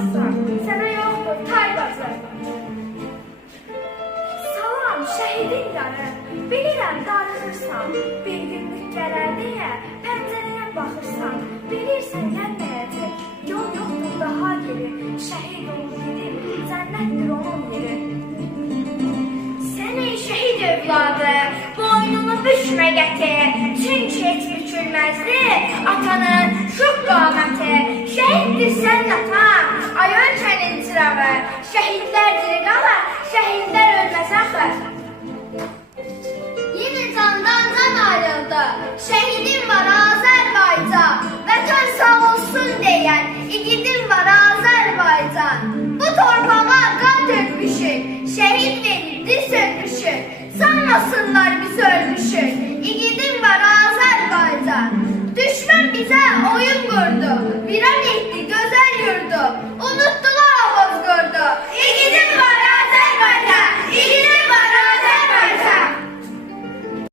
olmazsan, sənə yoxdur tay bacı. Salam şəhidin yanı, bilirəm darıxırsan, bir günlük gələr deyə pəncərəyə baxırsan, bilirsən gəlməyəcək, yol yoxdur daha geri, şəhid olub gedib, cənnətdir onun yeri. Sənin şəhid övladı, boynunu bükmə gətir, çünki heç bükülməzdi atanın şux qaməti. Şəhiddir sənin atan, ay ölkənin çırağı, şəhidlər diri qalar, şəhidlər ölməz axı. Yine candan can ayrıldı.